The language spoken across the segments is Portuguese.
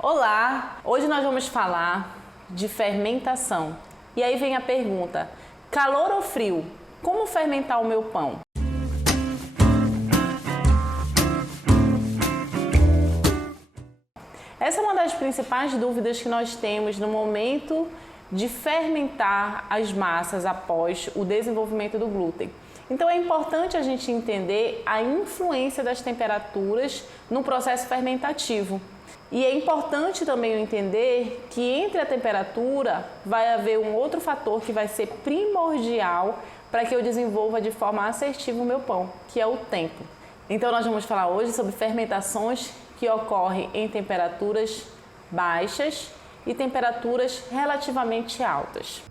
Olá! Hoje nós vamos falar de fermentação. E aí vem a pergunta: calor ou frio? Como fermentar o meu pão? Essa é uma das principais dúvidas que nós temos no momento de fermentar as massas após o desenvolvimento do glúten. Então é importante a gente entender a influência das temperaturas no processo fermentativo. E é importante também entender que entre a temperatura vai haver um outro fator que vai ser primordial para que eu desenvolva de forma assertiva o meu pão, que é o tempo. Então nós vamos falar hoje sobre fermentações que ocorrem em temperaturas baixas e temperaturas relativamente altas.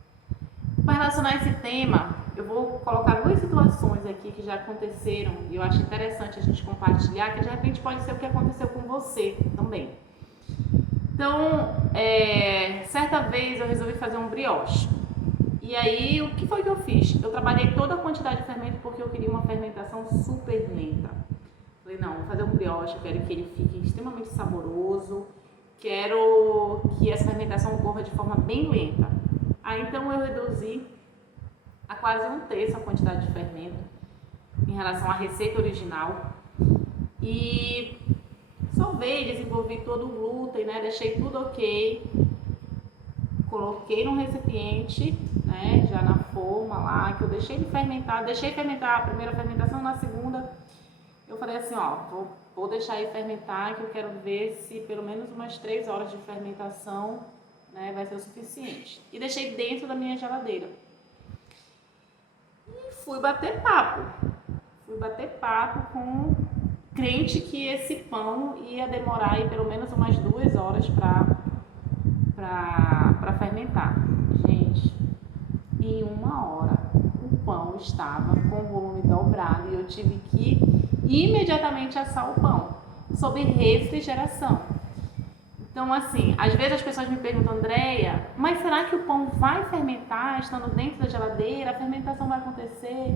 Para relacionar esse tema, eu vou colocar duas situações aqui que já aconteceram e eu acho interessante a gente compartilhar, que de repente pode ser o que aconteceu com você também. Então, certa vez eu resolvi fazer um brioche. E aí, o que foi que eu fiz? Eu trabalhei toda a quantidade de fermento porque eu queria uma fermentação super lenta. Falei, não, vou fazer um brioche, eu quero que ele fique extremamente saboroso, quero que essa fermentação ocorra de forma bem lenta. Aí então eu reduzi a quase 1/3 a quantidade de fermento em relação à receita original e solvei, desenvolvi todo o glúten, né? Deixei tudo ok, coloquei num recipiente, né? Já na forma lá, que eu deixei fermentar a primeira fermentação, na segunda eu falei assim, ó, vou deixar aí fermentar, que eu quero ver se pelo menos umas 3 horas de fermentação, né, vai ser o suficiente. E deixei dentro da minha geladeira. E fui bater papo com crente que esse pão ia demorar aí pelo menos umas 2 horas para fermentar. Gente, em 1 hora o pão estava com o volume dobrado e eu tive que imediatamente assar o pão, sob refrigeração. Então, assim, às vezes as pessoas me perguntam, Andréia, mas será que o pão vai fermentar estando dentro da geladeira? A fermentação vai acontecer?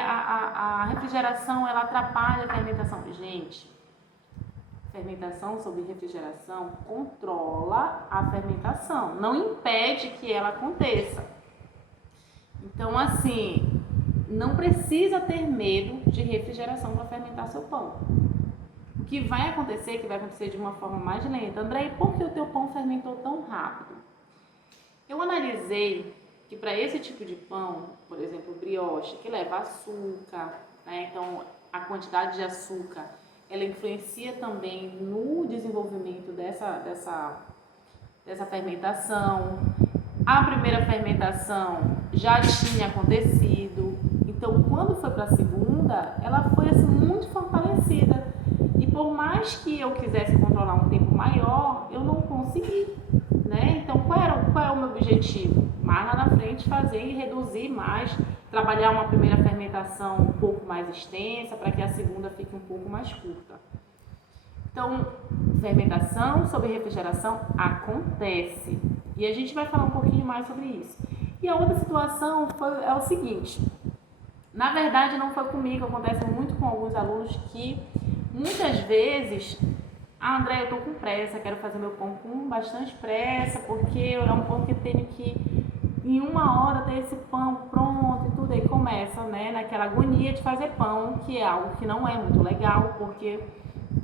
A refrigeração, ela atrapalha a fermentação? Gente, fermentação sob refrigeração controla a fermentação, não impede que ela aconteça. Então, assim, não precisa ter medo de refrigeração para fermentar seu pão. O que vai acontecer, de uma forma mais lenta. André, por que o teu pão fermentou tão rápido? Eu analisei que para esse tipo de pão, por exemplo, brioche, que leva açúcar, né? Então a quantidade de açúcar, ela influencia também no desenvolvimento dessa fermentação. A primeira fermentação já tinha acontecido, então quando foi para a segunda, ela foi assim muito fortalecida. E por mais que eu quisesse controlar um tempo maior, eu não consegui, né? Então qual é o meu objetivo? Mais lá na frente fazer e reduzir mais, trabalhar uma primeira fermentação um pouco mais extensa para que a segunda fique um pouco mais curta. Então, fermentação sob refrigeração acontece. E a gente vai falar um pouquinho mais sobre isso. E a outra situação é o seguinte, na verdade não foi comigo, acontece muito com alguns alunos que muitas vezes, André, eu tô com pressa, quero fazer meu pão com bastante pressa, porque é um pão que eu tenho que em 1 hora ter esse pão pronto e tudo, aí começa, né, naquela agonia de fazer pão, que é algo que não é muito legal, porque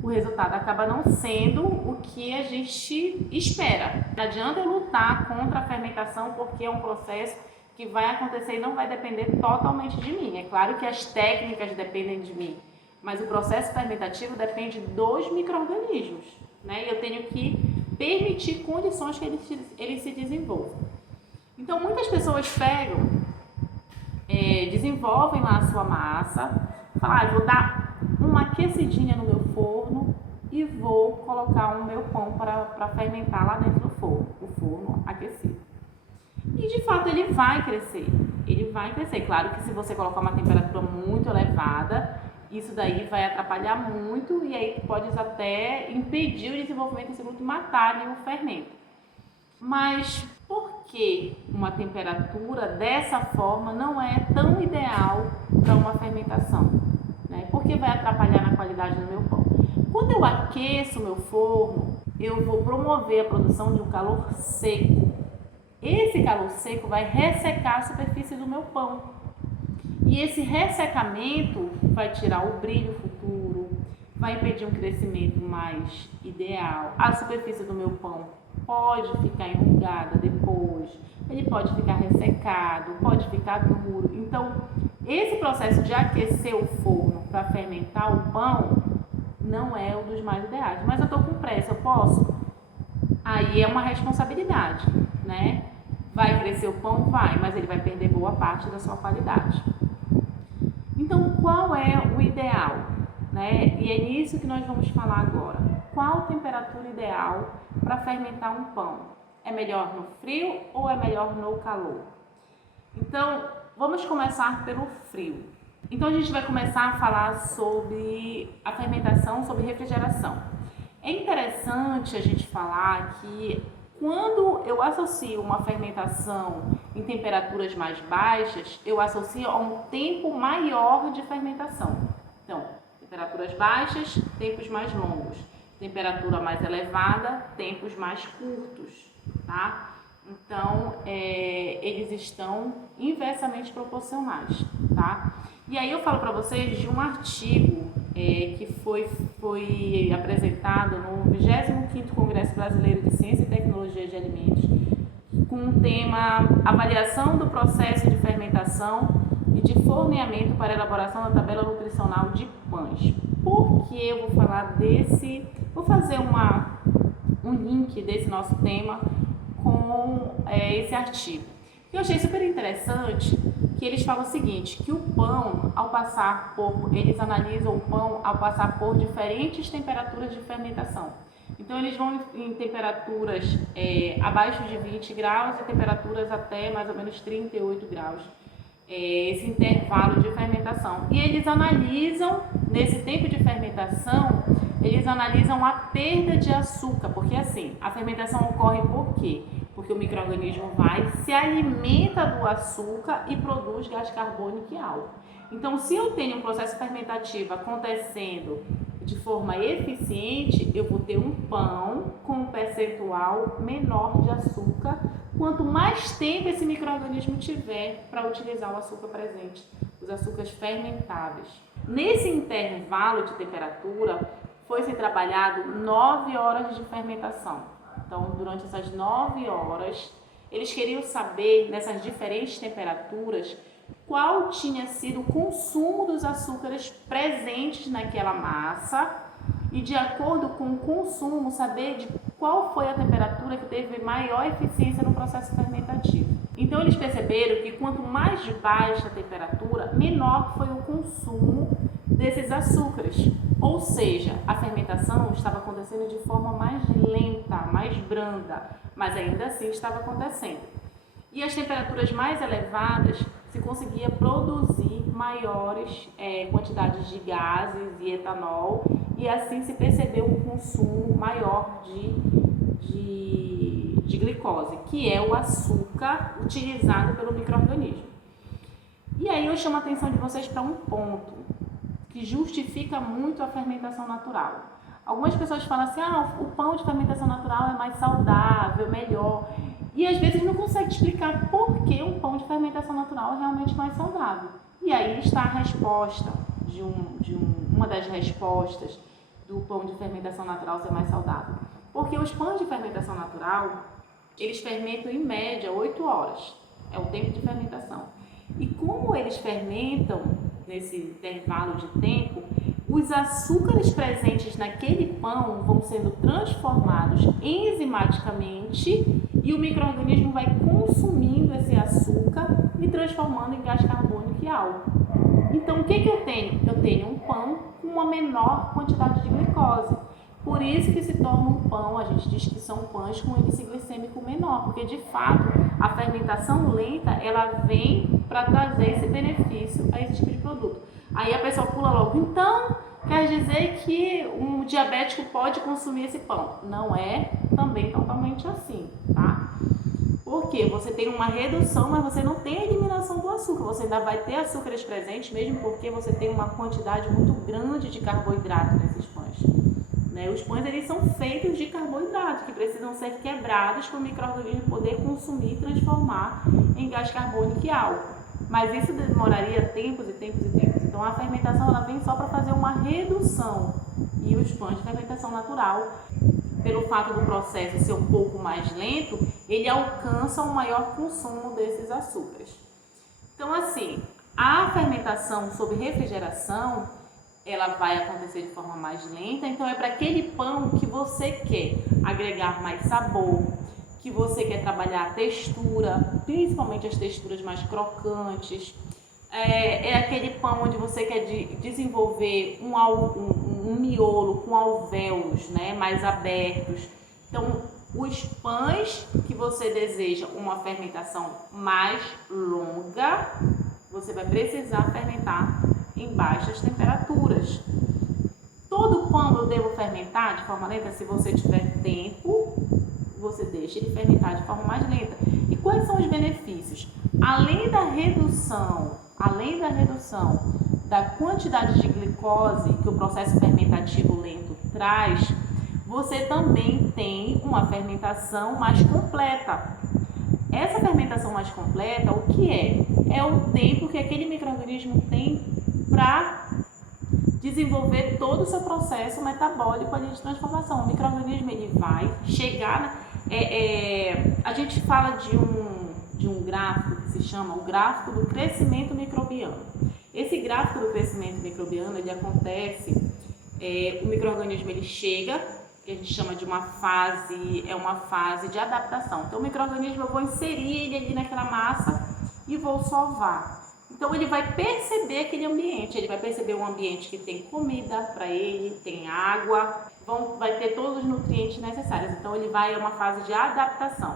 o resultado acaba não sendo o que a gente espera. Não adianta eu lutar contra a fermentação, porque é um processo que vai acontecer e não vai depender totalmente de mim. É claro que as técnicas dependem de mim, mas o processo fermentativo depende dos micro-organismos, né? E eu tenho que permitir condições que eles se desenvolvam. Então, muitas pessoas desenvolvem lá a sua massa, falam, vou dar uma aquecidinha no meu forno e vou colocar o meu pão para fermentar lá dentro do forno, o forno aquecido. E de fato ele vai crescer. Claro que se você colocar uma temperatura muito elevada, isso daí vai atrapalhar muito e aí pode até impedir o desenvolvimento desse glúten, matar o fermento. Mas por que uma temperatura dessa forma não é tão ideal para uma fermentação? Né? Porque vai atrapalhar na qualidade do meu pão. Quando eu aqueço o meu forno, eu vou promover a produção de um calor seco. Esse calor seco vai ressecar a superfície do meu pão. E esse ressecamento vai tirar o brilho futuro, vai impedir um crescimento mais ideal. A superfície do meu pão pode ficar enrugada depois, ele pode ficar ressecado, pode ficar duro. Então, esse processo de aquecer o forno para fermentar o pão não é um dos mais ideais. Mas eu estou com pressa, eu posso? Aí é uma responsabilidade, né? Vai crescer o pão? Vai, mas ele vai perder boa parte da sua qualidade. Então, qual é o ideal? Né? E é nisso que nós vamos falar agora. Qual a temperatura ideal para fermentar um pão? É melhor no frio ou é melhor no calor? Então, vamos começar pelo frio. Então, a gente vai começar a falar sobre a fermentação, sobre refrigeração. É interessante a gente falar que quando eu associo uma fermentação em temperaturas mais baixas, eu associo a um tempo maior de fermentação. Então, temperaturas baixas, tempos mais longos. Temperatura mais elevada, tempos mais curtos, tá? Então, eles estão inversamente proporcionais, tá? E aí eu falo para vocês de um artigo que foi apresentado no 25º Congresso Brasileiro de Ciência e Tecnologia de Alimentos, com o tema Avaliação do processo de fermentação e de forneamento para elaboração da tabela nutricional de pães. Por que eu vou falar desse? Vou fazer um link desse nosso tema com esse artigo. Eu achei super interessante que eles falam o seguinte, que o pão, eles analisam o pão ao passar por diferentes temperaturas de fermentação. Então, eles vão em temperaturas abaixo de 20 graus e temperaturas até mais ou menos 38 graus. Esse intervalo de fermentação. E eles analisam, nesse tempo de fermentação, eles analisam a perda de açúcar, porque assim, a fermentação ocorre por quê? Porque o micro-organismo se alimenta do açúcar e produz gás carbônico alto. Então, se eu tenho um processo fermentativo acontecendo de forma eficiente, eu vou ter um pão com um percentual menor de açúcar, quanto mais tempo esse micro-organismo tiver para utilizar o açúcar presente, os açúcares fermentáveis. Nesse intervalo de temperatura, foi-se trabalhado 9 horas de fermentação. Então, durante essas 9 horas, eles queriam saber, nessas diferentes temperaturas, qual tinha sido o consumo dos açúcares presentes naquela massa e, de acordo com o consumo, saber de qual foi a temperatura que teve maior eficiência no processo fermentativo. Então, eles perceberam que quanto mais de baixa a temperatura, menor foi o consumo desses açúcares. Ou seja, a fermentação estava acontecendo de forma mais lenta, mais branda, mas ainda assim estava acontecendo. E as temperaturas mais elevadas se conseguia produzir maiores quantidades de gases e etanol, e assim se percebeu um consumo maior de glicose, que é o açúcar utilizado pelo micro-organismo. E aí eu chamo a atenção de vocês para um ponto que justifica muito a fermentação natural. Algumas pessoas falam assim, o pão de fermentação natural é mais saudável, melhor. E às vezes não consegue explicar por que um pão de fermentação natural é realmente mais saudável. E aí está a resposta uma das respostas do pão de fermentação natural ser mais saudável. Porque os pães de fermentação natural, eles fermentam em média 8 horas. É o tempo de fermentação. E como eles fermentam nesse intervalo de tempo, os açúcares presentes naquele pão vão sendo transformados enzimaticamente e o micro-organismo vai consumindo esse açúcar e transformando em gás carbônico alto. Então, o que eu tenho? Eu tenho um pão com uma menor quantidade de glicose. Por isso que se torna um pão, a gente diz que são pães com índice glicêmico menor, porque de fato a fermentação lenta, ela vem para trazer esse benefício a esse tipo de produto. Aí a pessoa pula logo, então quer dizer que um diabético pode consumir esse pão? Não é também totalmente assim, tá? Porque você tem uma redução, mas você não tem a eliminação do açúcar, você ainda vai ter açúcares presentes, mesmo porque você tem uma quantidade muito grande de carboidrato nesses pães. né? Os pães eles são feitos de carboidratos que precisam ser quebrados para o micro-organismo poder consumir e transformar em gás carbônico e álcool. Mas isso demoraria tempos e tempos e tempos. Então a fermentação ela vem só para fazer uma redução. E os pães de fermentação natural, pelo fato do processo ser um pouco mais lento, ele alcança um maior consumo desses açúcares. Então assim, a fermentação sob refrigeração, ela vai acontecer de forma mais lenta, então é para aquele pão que você quer agregar mais sabor, que você quer trabalhar a textura, principalmente as texturas mais crocantes, é aquele pão onde você quer desenvolver um miolo com alvéolos, né, mais abertos. Então, os pães que você deseja uma fermentação mais longa, você vai precisar fermentar em baixas temperaturas. Todo pão eu devo fermentar de forma lenta? Se você tiver tempo, você deixa ele fermentar de forma mais lenta. E quais são os benefícios? Além da redução da quantidade de glicose que o processo fermentativo lento traz, você também tem uma fermentação mais completa. Essa fermentação mais completa, o que é? É o tempo que aquele micro-organismo tem para desenvolver todo o seu processo metabólico ali de transformação. O micro-organismo ele vai chegar, a gente fala de um gráfico que se chama o gráfico do crescimento microbiano. Esse gráfico do crescimento microbiano, ele acontece, o micro-organismo ele chega, que a gente chama de uma fase de adaptação. Então o micro-organismo eu vou inserir ele ali naquela massa e vou sovar. Então ele vai perceber aquele ambiente, ele vai perceber um ambiente que tem comida para ele, tem água, vai ter todos os nutrientes necessários. Então ele vai a uma fase de adaptação.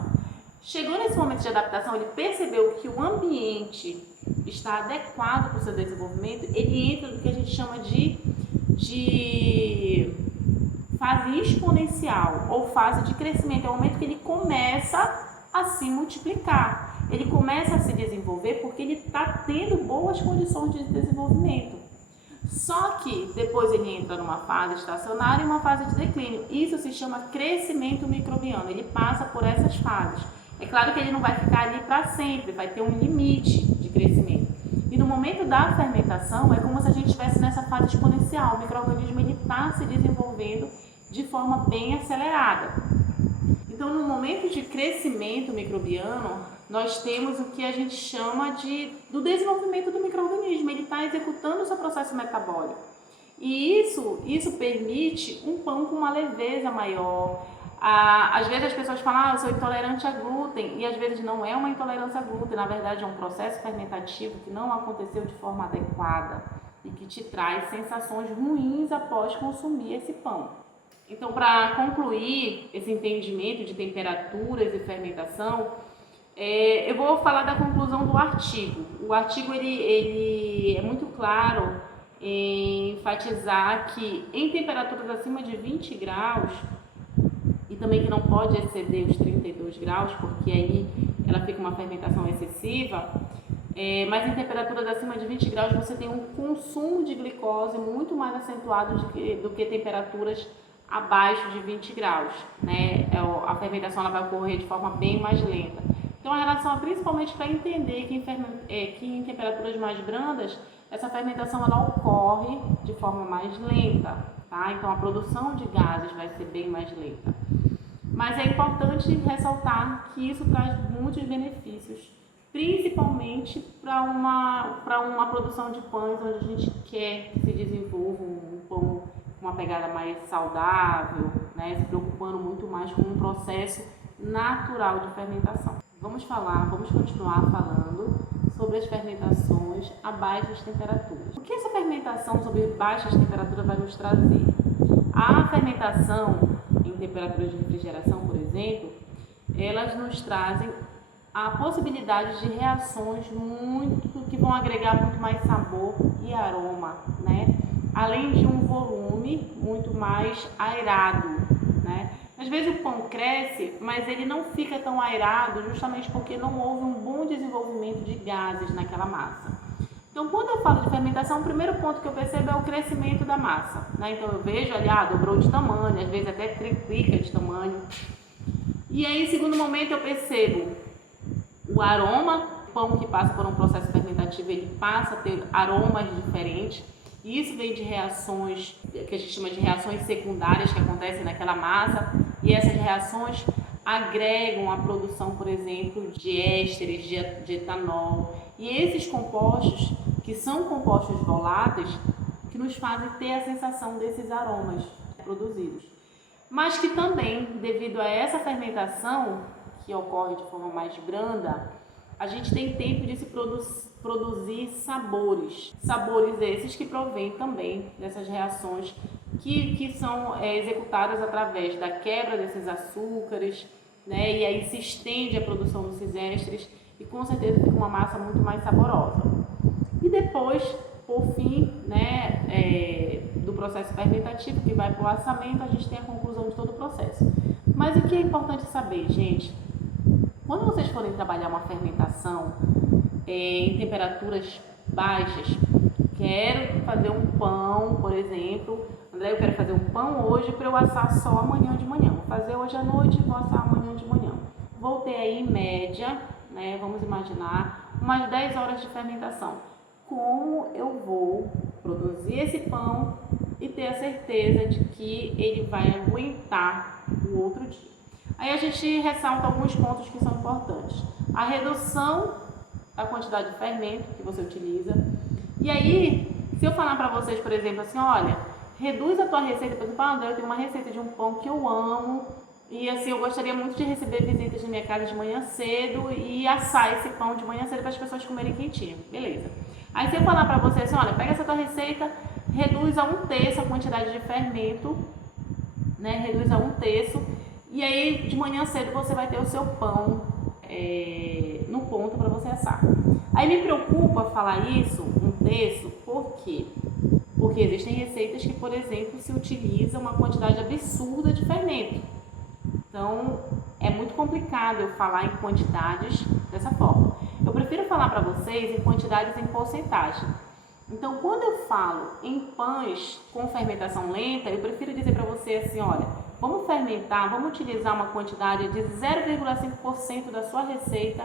Chegou nesse momento de adaptação, ele percebeu que o ambiente está adequado para o seu desenvolvimento, ele entra no que a gente chama de fase exponencial ou fase de crescimento. É o momento que ele começa a se multiplicar. Ele começa a se desenvolver porque ele está tendo boas condições de desenvolvimento. Só que depois ele entra numa fase estacionária e uma fase de declínio. Isso se chama crescimento microbiano. Ele passa por essas fases. É claro que ele não vai ficar ali para sempre, vai ter um limite de crescimento. E no momento da fermentação é como se a gente estivesse nessa fase exponencial. O micro-organismo está se desenvolvendo de forma bem acelerada. Então, no momento de crescimento microbiano, nós temos o que a gente chama do desenvolvimento do micro-organismo. Ele está executando o seu processo metabólico. E isso permite um pão com uma leveza maior. Às vezes as pessoas falam, eu sou intolerante a glúten, e às vezes não é uma intolerância a glúten, na verdade é um processo fermentativo que não aconteceu de forma adequada e que te traz sensações ruins após consumir esse pão. Então, para concluir esse entendimento de temperaturas e fermentação, eu vou falar da conclusão do artigo. O artigo ele é muito claro em enfatizar que em temperaturas acima de 20 graus, e também que não pode exceder os 32 graus, porque aí ela fica uma fermentação excessiva, mas em temperaturas acima de 20 graus você tem um consumo de glicose muito mais acentuado do que temperaturas abaixo de 20 graus, né? A fermentação ela vai ocorrer de forma bem mais lenta. Então a relação é principalmente para entender que em temperaturas mais brandas, essa fermentação ela ocorre de forma mais lenta, tá? Então a produção de gases vai ser bem mais lenta. Mas é importante ressaltar que isso traz muitos benefícios, principalmente para uma produção de pães onde a gente quer que se desenvolva um pão com uma pegada mais saudável, né? Se preocupando muito mais com um processo natural de fermentação. Vamos continuar falando sobre as fermentações a baixas temperaturas. O que essa fermentação sobre baixas temperaturas vai nos trazer? A fermentação em temperaturas de refrigeração, por exemplo, elas nos trazem a possibilidade de reações que vão agregar muito mais sabor e aroma, né? Além de um volume muito mais aerado, né? Às vezes o pão cresce, mas ele não fica tão aerado justamente porque não houve um bom desenvolvimento de gases naquela massa. Então, quando eu falo de fermentação, o primeiro ponto que eu percebo é o crescimento da massa, né? Então, eu vejo ali, dobrou de tamanho, às vezes até triplica de tamanho. E aí, em segundo momento, eu percebo o aroma. O pão que passa por um processo fermentativo, ele passa a ter aromas diferentes. E isso vem de reações, que a gente chama de reações secundárias que acontecem naquela massa. E essas reações agregam a produção, por exemplo, de ésteres, de etanol. E esses compostos, que são compostos voláteis, que nos fazem ter a sensação desses aromas produzidos. Mas que também, devido a essa fermentação, que ocorre de forma mais branda, a gente tem tempo de se produzir sabores. Sabores esses que provêm também dessas reações que são executadas através da quebra desses açúcares, né? E aí se estende a produção desses ésteres e com certeza fica uma massa muito mais saborosa. E depois, por fim, né, do processo fermentativo que vai para o assamento, a gente tem a conclusão de todo o processo. Mas o que é importante saber, gente? Quando vocês forem trabalhar uma fermentação em temperaturas baixas, quero fazer um pão, por exemplo, André, eu quero fazer um pão hoje para eu assar só amanhã de manhã. Vou fazer hoje à noite e vou assar amanhã de manhã. Vou ter aí em média, né, vamos imaginar, umas 10 horas de fermentação. Como eu vou produzir esse pão e ter a certeza de que ele vai aguentar o outro dia? Aí a gente ressalta alguns pontos que são importantes. A redução da quantidade de fermento que você utiliza. E aí, se eu falar para vocês, por exemplo, assim, olha, reduz a tua receita, por exemplo, André, eu tenho uma receita de um pão que eu amo e assim, eu gostaria muito de receber visitas na minha casa de manhã cedo e assar esse pão de manhã cedo para as pessoas comerem quentinho. Beleza. Aí se eu falar para você assim, olha, pega essa tua receita, reduz a 1/3 a quantidade de fermento, né? Reduz a 1/3 e aí de manhã cedo você vai ter o seu pão no ponto para você assar. Aí me preocupa falar isso, 1/3, por quê? Porque existem receitas que, por exemplo, se utiliza uma quantidade absurda de fermento. Então, é muito complicado eu falar em quantidades dessa forma. Eu prefiro falar para vocês em quantidades em porcentagem. Então, quando eu falo em pães com fermentação lenta, eu prefiro dizer para você assim, olha, vamos fermentar, vamos utilizar uma quantidade de 0,5% da sua receita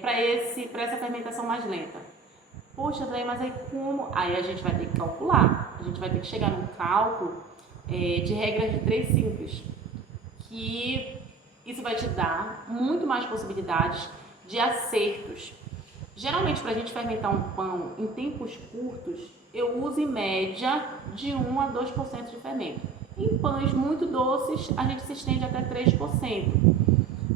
para essa fermentação mais lenta. Poxa, André, mas aí como? Aí a gente vai ter que calcular, a gente vai ter que chegar num cálculo de regras de 3 simples, que isso vai te dar muito mais possibilidades de acertos. Geralmente, para a gente fermentar um pão em tempos curtos, eu uso em média de 1 a 2% de fermento. Em pães muito doces, a gente se estende até 3%.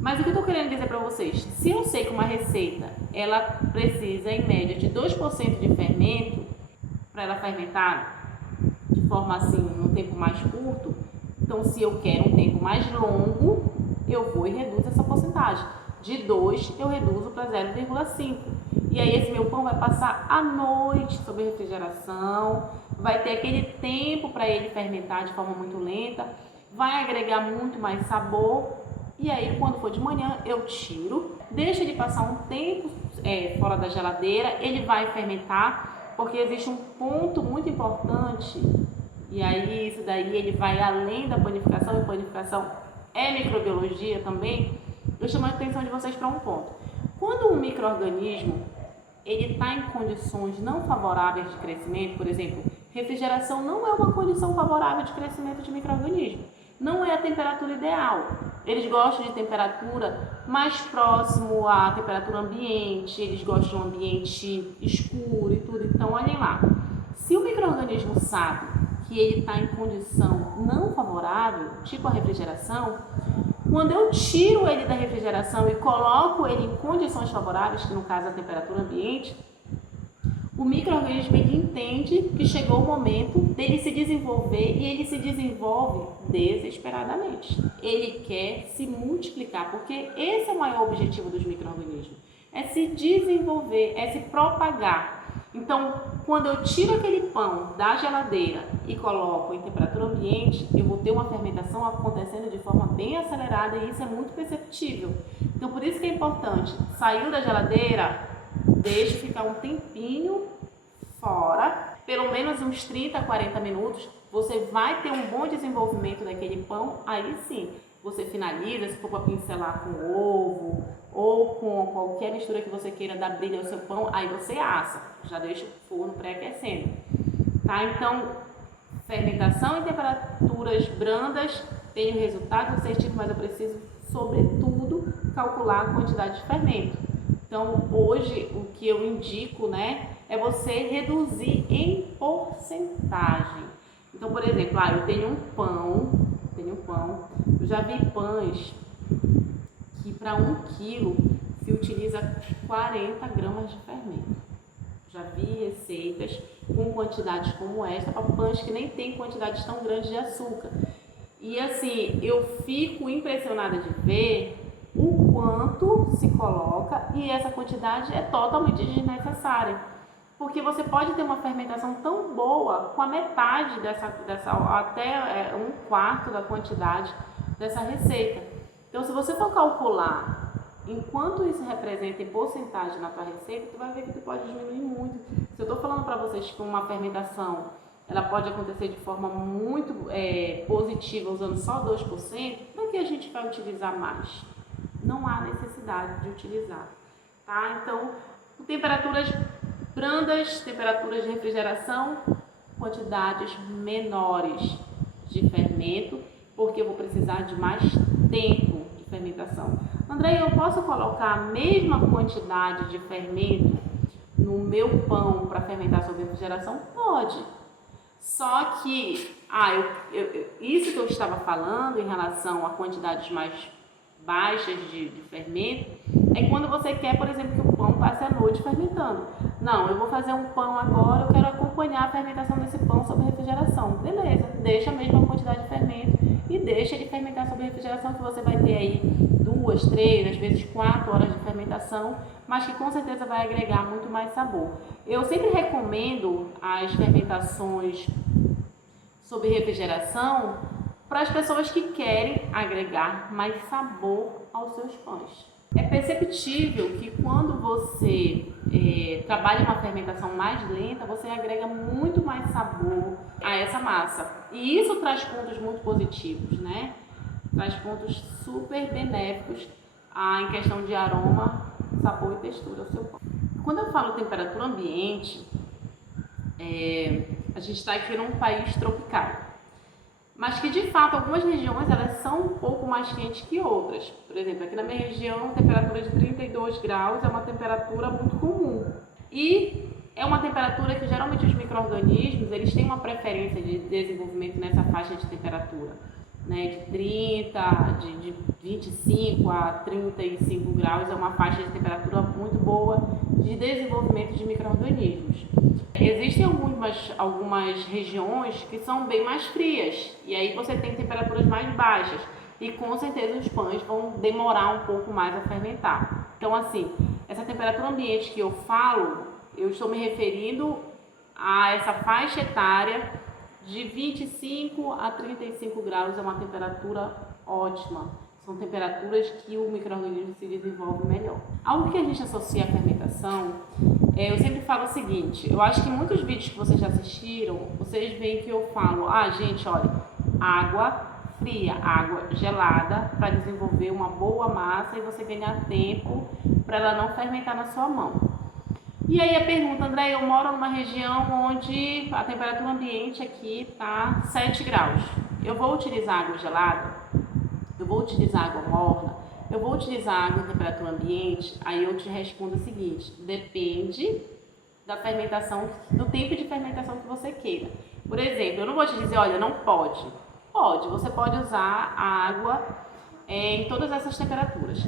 Mas o que eu estou querendo dizer para vocês? Se eu sei que uma receita ela precisa, em média, de 2% de fermento para ela fermentar de forma assim, num tempo mais curto, então se eu quero um tempo mais longo, eu vou e reduzo essa porcentagem. De 2 eu reduzo para 0,5. E aí esse meu pão vai passar a noite sob refrigeração, vai ter aquele tempo para ele fermentar de forma muito lenta, vai agregar muito mais sabor. E aí, quando for de manhã, eu tiro, deixa ele passar um tempo fora da geladeira, ele vai fermentar, porque existe um ponto muito importante, e aí isso daí ele vai além da panificação, e panificação é microbiologia também. Eu chamo a atenção de vocês para um ponto. Quando um micro-organismo ele está em condições não favoráveis de crescimento, por exemplo, refrigeração não é uma condição favorável de crescimento de micro-organismo. Não é a temperatura ideal. Eles gostam de temperatura mais próximo à temperatura ambiente, eles gostam de um ambiente escuro e tudo. Então, olhem lá. Se o micro-organismo sabe que ele está em condição não favorável, tipo a refrigeração, quando eu tiro ele da refrigeração e coloco ele em condições favoráveis, que no caso é a temperatura ambiente, o micro-organismo ele entende que chegou o momento dele se desenvolver e ele se desenvolve desesperadamente. Ele quer se multiplicar, porque esse é o maior objetivo dos micro-organismos, é se desenvolver, é se propagar. Então, quando eu tiro aquele pão da geladeira e coloco em temperatura ambiente, eu vou ter uma fermentação acontecendo de forma bem acelerada e isso é muito perceptível. Então, por isso que é importante, saiu da geladeira, deixo ficar um tempinho fora, pelo menos uns 30 a 40 minutos, você vai ter um bom desenvolvimento daquele pão, aí sim, você finaliza, se for para pincelar com ovo ou com qualquer mistura que você queira dar brilho ao seu pão, aí você assa, já deixa o forno pré-aquecendo, tá? Então, fermentação em temperaturas brandas tem um resultado assertivo, mas eu preciso, sobretudo, calcular a quantidade de fermento. Então, hoje, o que eu indico, né, é você reduzir em porcentagem. Então, por exemplo, eu tenho um pão, eu já vi pães que para 1 quilo se utiliza 40 gramas de fermento. Já vi receitas com quantidades como esta para pães que nem tem quantidades tão grandes de açúcar. E assim, eu fico impressionada de ver o quanto se coloca e essa quantidade é totalmente desnecessária. Porque você pode ter uma fermentação tão boa com a metade até 1/4 da quantidade dessa receita. Então, se você for calcular enquanto isso representa em porcentagem na tua receita, tu vai ver que tu pode diminuir muito. Se eu estou falando para vocês que uma fermentação ela pode acontecer de forma muito positiva usando só 2%, para que a gente vai utilizar mais? Não há necessidade de utilizar, tá? Então, temperaturas brandas, temperaturas de refrigeração, quantidades menores de fermento, porque eu vou precisar de mais tempo de fermentação. André, eu posso colocar a mesma quantidade de fermento no meu pão para fermentar sob refrigeração? Pode. Só que, isso que eu estava falando em relação a quantidades mais baixas de fermento, é quando você quer, por exemplo, que o pão passe a noite fermentando. Não, eu vou fazer um pão agora, eu quero acompanhar a fermentação desse pão sob refrigeração. Beleza, deixa a mesma quantidade de fermento e deixa ele fermentar sob refrigeração, que você vai ter aí 2, 3, às vezes 4 horas de fermentação, mas que com certeza vai agregar muito mais sabor. Eu sempre recomendo as fermentações sob refrigeração para as pessoas que querem agregar mais sabor aos seus pães. É perceptível que quando você trabalha uma fermentação mais lenta, você agrega muito mais sabor a essa massa. E isso traz pontos muito positivos, né? Traz pontos super benéficos em questão de aroma, sabor e textura ao seu pão. Quando eu falo temperatura ambiente, a gente está aqui num país tropical, mas que de fato algumas regiões elas são um pouco mais quentes que outras. Por exemplo, aqui na minha região, a temperatura de 32 graus é uma temperatura muito comum. E é uma temperatura que geralmente os micro-organismos eles têm uma preferência de desenvolvimento nessa faixa de temperatura, né? De 25 a 35 graus é uma faixa de temperatura muito boa de desenvolvimento de micro-organismos. Existem algumas regiões que são bem mais frias e aí você tem temperaturas mais baixas e com certeza os pães vão demorar um pouco mais a fermentar. Então assim, essa temperatura ambiente que eu falo, eu estou me referindo a essa faixa etária de 25 a 35 graus, é uma temperatura ótima. São temperaturas que o micro-organismo se desenvolve melhor. Algo que a gente associa à fermentação, eu sempre falo o seguinte, eu acho que muitos vídeos que vocês já assistiram, vocês veem que eu falo, gente, olha, água fria, água gelada para desenvolver uma boa massa e você ganhar tempo para ela não fermentar na sua mão. E aí a pergunta, André, eu moro numa região onde a temperatura ambiente aqui está 7 graus. Eu vou utilizar água gelada? Eu vou utilizar água morna? Eu vou utilizar água em temperatura ambiente? Aí eu te respondo o seguinte, depende da fermentação, do tempo de fermentação que você queira. Por exemplo, eu não vou te dizer, olha, não pode. Pode, você pode usar a água em todas essas temperaturas.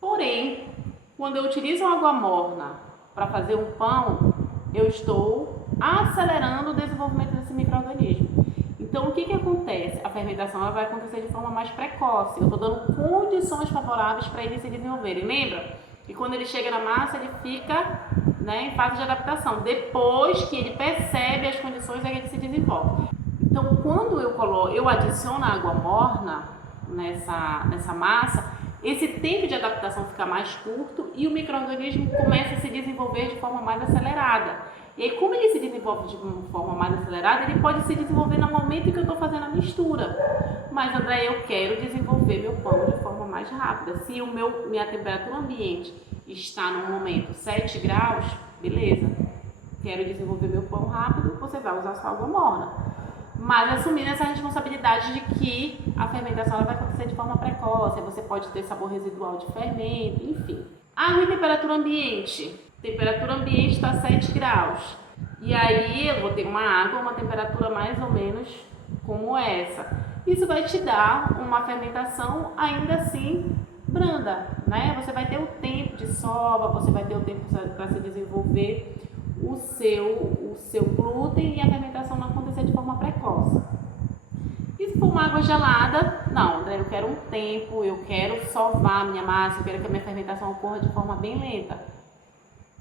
Porém, quando eu utilizo água morna para fazer um pão, eu estou acelerando o desenvolvimento desse micro-organismo. Então, o que acontece? A fermentação ela vai acontecer de forma mais precoce. Eu estou dando condições favoráveis para ele se desenvolverem. Lembra que quando ele chega na massa, ele fica, né, em fase de adaptação. Depois que ele percebe as condições, ele se desenvolve. Então, quando eu adiciono água morna nessa massa, esse tempo de adaptação fica mais curto e o micro-organismo começa a se desenvolver de forma mais acelerada. E aí, como ele se desenvolve de uma forma mais acelerada, ele pode se desenvolver no momento em que eu estou fazendo a mistura. Mas, André, eu quero desenvolver meu pão de forma mais rápida. Se minha temperatura ambiente está no momento 7 graus, beleza, quero desenvolver meu pão rápido, você vai usar sua água morna. Mas assumindo essa responsabilidade de que a fermentação ela vai acontecer de forma precoce, você pode ter sabor residual de fermento, enfim. Água em temperatura ambiente. Temperatura ambiente está 7 graus. E aí eu vou ter uma água, uma temperatura mais ou menos como essa. Isso vai te dar uma fermentação ainda assim branda, né? Você vai ter o tempo de sova, você vai ter o tempo para se desenvolver o seu glúten e a fermentação não acontecer de forma precoce. E se for uma água gelada, não, André, eu quero um tempo, eu quero sovar a minha massa, eu quero que a minha fermentação ocorra de forma bem lenta.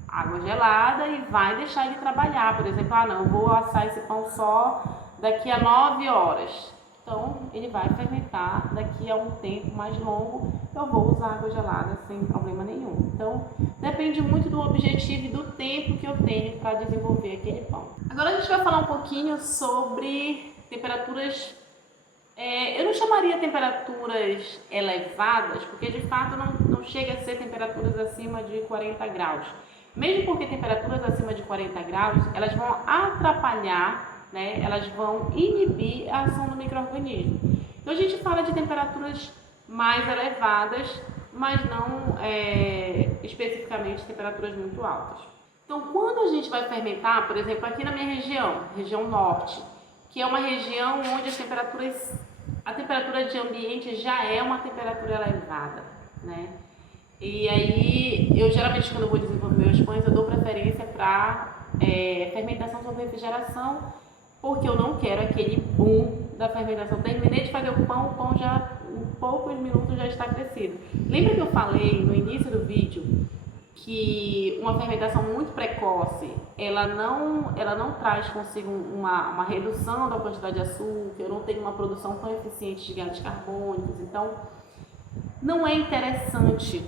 Água gelada e vai deixar ele trabalhar. Por exemplo, não, eu vou assar esse pão só daqui a 9 horas. Então, ele vai fermentar daqui a um tempo mais longo. Eu vou usar água gelada sem problema nenhum. Então, depende muito do objetivo e do tempo que eu tenho para desenvolver aquele pão. Agora a gente vai falar um pouquinho sobre temperaturas. Eu não chamaria temperaturas elevadas, porque de fato não chega a ser temperaturas acima de 40 graus. Mesmo porque temperaturas acima de 40 graus, elas vão atrapalhar, né? Elas vão inibir a ação do micro-organismo. Então a gente fala de temperaturas mais elevadas, mas não especificamente temperaturas muito altas. Então quando a gente vai fermentar, por exemplo, aqui na minha região norte, que é uma região onde a temperatura de ambiente já é uma temperatura elevada, né? E aí, eu geralmente quando eu vou desenvolver meus pães, eu dou preferência para fermentação sobre refrigeração, porque eu não quero aquele boom da fermentação. Terminei de fazer o pão já em poucos minutos já está crescido. Lembra que eu falei no início do vídeo que uma fermentação muito precoce, ela não traz consigo uma redução da quantidade de açúcar, eu não tenho uma produção tão eficiente de gases carbônicos, então não é interessante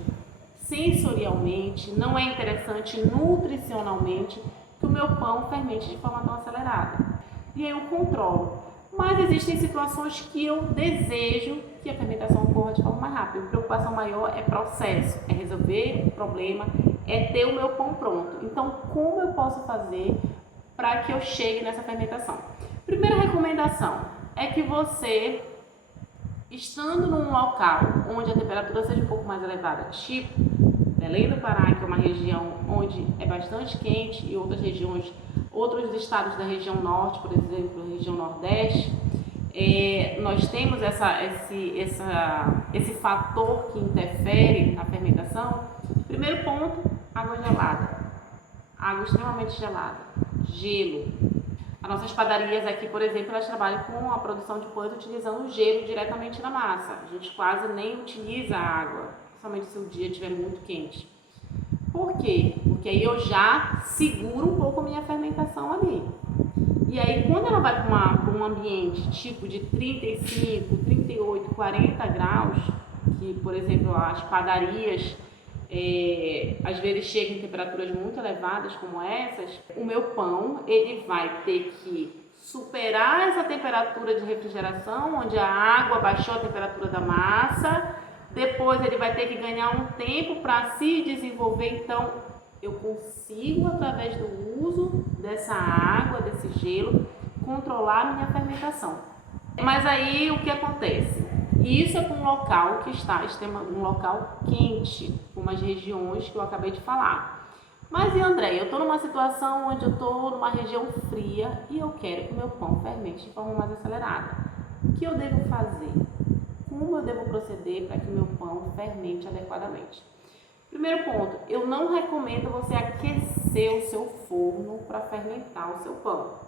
sensorialmente, não é interessante nutricionalmente que o meu pão fermente de forma tão acelerada. E aí eu controlo. Mas existem situações que eu desejo que a fermentação ocorra de forma mais rápida. A preocupação maior é processo, é resolver o problema, é ter o meu pão pronto. Então, como eu posso fazer para que eu chegue nessa fermentação? Primeira recomendação é que você, estando num local onde a temperatura seja um pouco mais elevada, tipo Belém do Pará, que é uma região onde é bastante quente, e outros estados da região norte, por exemplo, região nordeste, nós temos esse fator que interfere na fermentação. Primeiro ponto, água gelada, água extremamente gelada, gelo. As nossas padarias aqui, por exemplo, elas trabalham com a produção de pães utilizando o gelo diretamente na massa. A gente quase nem utiliza a água, principalmente se o dia estiver muito quente. Por quê? Porque aí eu já seguro um pouco a minha fermentação ali. E aí, quando ela vai para um ambiente tipo de 35, 38, 40 graus, que, por exemplo, as padarias às vezes chegam em temperaturas muito elevadas como essas, o meu pão ele vai ter que superar essa temperatura de refrigeração, onde a água baixou a temperatura da massa, depois ele vai ter que ganhar um tempo para se desenvolver. Então eu consigo, através do uso dessa água, desse gelo, controlar a minha fermentação. Mas aí o que acontece? Isso é para um local que está um local quente, como as regiões que eu acabei de falar. Mas e André, eu estou numa situação onde eu estou numa região fria e eu quero que o meu pão fermente de forma mais acelerada. O que eu devo fazer? Como eu devo proceder para que o meu pão fermente adequadamente? Primeiro ponto, eu não recomendo você aquecer o seu forno para fermentar o seu pão.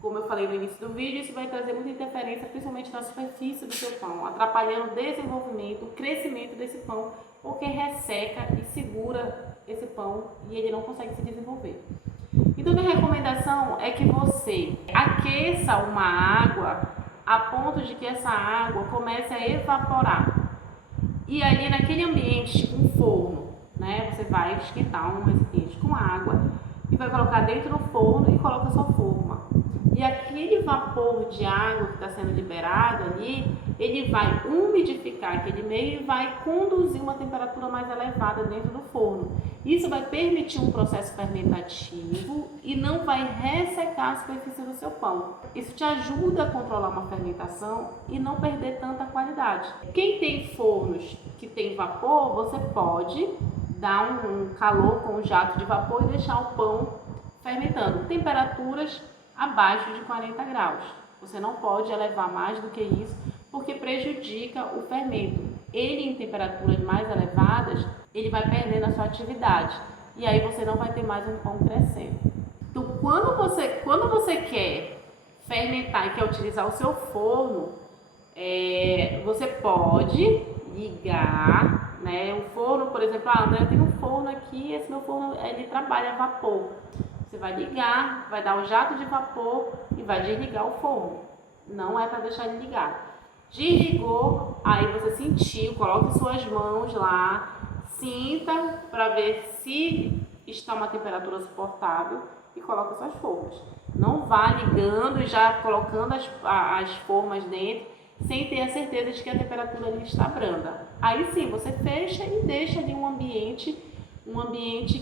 Como eu falei no início do vídeo, isso vai trazer muita interferência, principalmente na superfície do seu pão, atrapalhando o desenvolvimento, o crescimento desse pão, porque resseca e segura esse pão e ele não consegue se desenvolver. Então, minha recomendação é que você aqueça uma água a ponto de que essa água comece a evaporar. E ali naquele ambiente, tipo um forno, né? Você vai esquentar um recipiente com água e vai colocar dentro do forno e coloca a sua forma. E aquele vapor de água que está sendo liberado ali, ele vai umidificar aquele meio e vai conduzir uma temperatura mais elevada dentro do forno. Isso vai permitir um processo fermentativo e não vai ressecar a superfície do seu pão. Isso te ajuda a controlar uma fermentação e não perder tanta qualidade. Quem tem fornos que tem vapor, você pode dar um calor com um jato de vapor e deixar o pão fermentando. Temperaturas abaixo de 40 graus. Você não pode elevar mais do que isso, porque prejudica o fermento. Ele, em temperaturas mais elevadas, ele vai perdendo a sua atividade. E aí você não vai ter mais um pão crescendo. Então, quando você quer fermentar e quer utilizar o seu forno, você pode ligar, né? O forno, por exemplo, André, eu tenho um forno aqui, esse meu forno ele trabalha a vapor. Você vai ligar, vai dar um jato de vapor e vai desligar o forno. Não é para deixar ele ligado. Desligou, aí você sentiu, coloque suas mãos lá, sinta para ver se está uma temperatura suportável e coloque suas formas. Não vá ligando e já colocando as formas dentro sem ter a certeza de que a temperatura ali está branda. Aí sim, você fecha e deixa ali um ambiente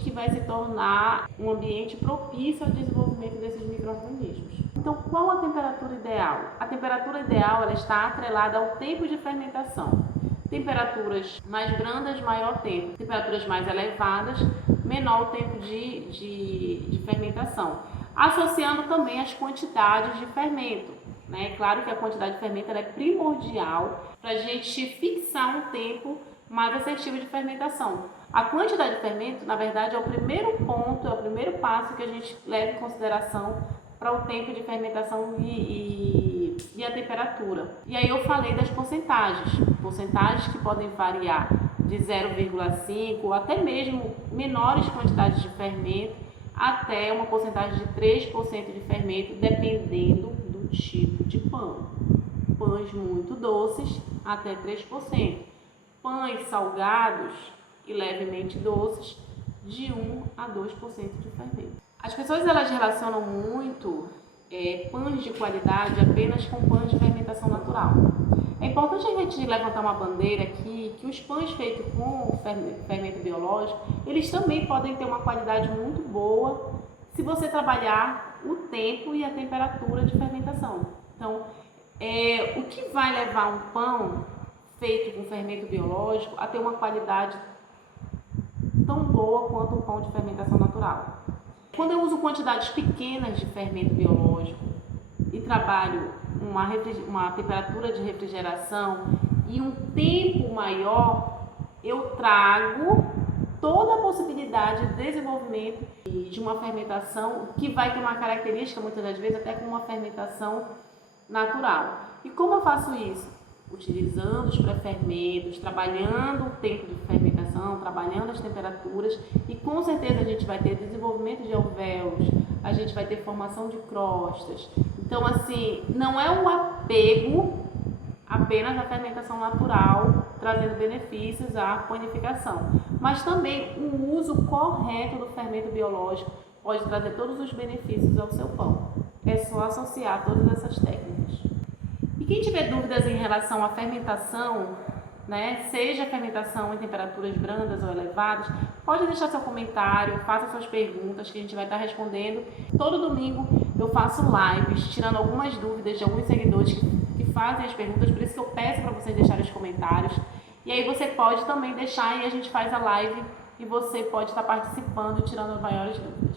que vai se tornar um ambiente propício ao desenvolvimento desses micro-organismos. Então, qual a temperatura ideal? A temperatura ideal ela está atrelada ao tempo de fermentação. Temperaturas mais brandas, maior tempo. Temperaturas mais elevadas, menor o tempo de fermentação. Associando também as quantidades de fermento. Né? Claro que a quantidade de fermento ela é primordial para a gente fixar um tempo mais assertivo de fermentação. A quantidade de fermento, na verdade, é o primeiro ponto, é o primeiro passo que a gente leva em consideração para o tempo de fermentação e a temperatura. E aí eu falei das porcentagens que podem variar de 0,5 ou até mesmo menores quantidades de fermento até uma porcentagem de 3% de fermento, dependendo do tipo de pão. Pães muito doces, até 3%. Pães salgados e levemente doces, de 1 a 2% de fermento. As pessoas elas relacionam muito pães de qualidade apenas com pães de fermentação natural. É importante a gente levantar uma bandeira aqui que os pães feitos com fermento biológico, eles também podem ter uma qualidade muito boa se você trabalhar o tempo e a temperatura de fermentação. Então, o que vai levar um pão feito com fermento biológico a ter uma qualidade tão boa quanto um pão de fermentação natural? Quando eu uso quantidades pequenas de fermento biológico e trabalho uma temperatura de refrigeração e um tempo maior, eu trago toda a possibilidade de desenvolvimento de uma fermentação que vai ter uma característica, muitas das vezes, até com uma fermentação natural. E como eu faço isso? Utilizando os pré-fermentos, trabalhando o tempo de fermentação, trabalhando as temperaturas e com certeza a gente vai ter desenvolvimento de alvéolos, a gente vai ter formação de crostas. Então, assim, não é um apego apenas à fermentação natural, trazendo benefícios à panificação, mas também o uso correto do fermento biológico pode trazer todos os benefícios ao seu pão. É só associar todas essas técnicas. E quem tiver dúvidas em relação à fermentação, né, seja a fermentação em temperaturas brandas ou elevadas, pode deixar seu comentário, faça suas perguntas que a gente vai estar respondendo. Todo domingo eu faço lives, tirando algumas dúvidas de alguns seguidores que fazem as perguntas, por isso que eu peço para vocês deixarem os comentários. E aí você pode também deixar e a gente faz a live e você pode estar participando, tirando as maiores dúvidas.